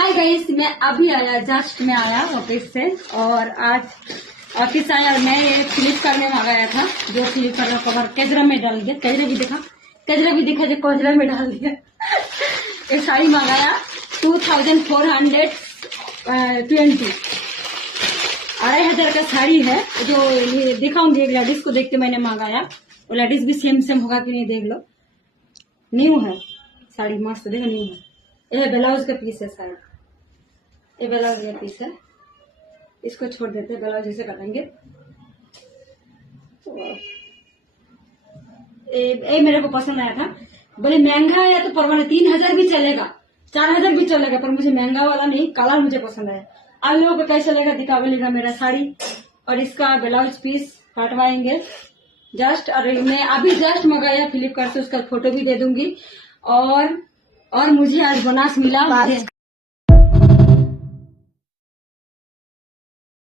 Hi guys, मैं अभी आया, जस्ट मैं आया ऑफिस से और आज ऑफिस आया और मैं ये फ्लिपकार्ट में मंगाया था। जो फ्लिपकार्ट का कवर केजरा में डाल दिया, केजरा भी दिखा जो कोजरा में डाल दिया। ये साड़ी मंगाया 2420, 2500 का साड़ी है। जो ये दिखाऊंगी एक लेडीज को देख के मैंने मंगाया, वो लेडीज भी सेम होगा कि नहीं देख लो। न्यू है साड़ी, मस्त देखो, न्यू है। ये ब्लाउज का पीस है शायद, ये ब्लाउज का पीस है। इसको छोड़ देते हैं, ब्लाउज जैसे करेंगे। ये मेरे को पसंद आया था। बोले महंगा आया तो परवाना 3000 भी चलेगा, 4000 भी चलेगा, पर मुझे महंगा वाला नहीं, कलर मुझे पसंद आया। आप लोगों को कैसा लगेगा दीपावली का मेरा साड़ी और इसका ब्लाउज पीस कटवाएंगे जस्ट। और मैं अभी जस्ट मंगाया फ्लिपकार्ट से, उसका फोटो भी दे दूंगी। और मुझे आज बोनस मिला।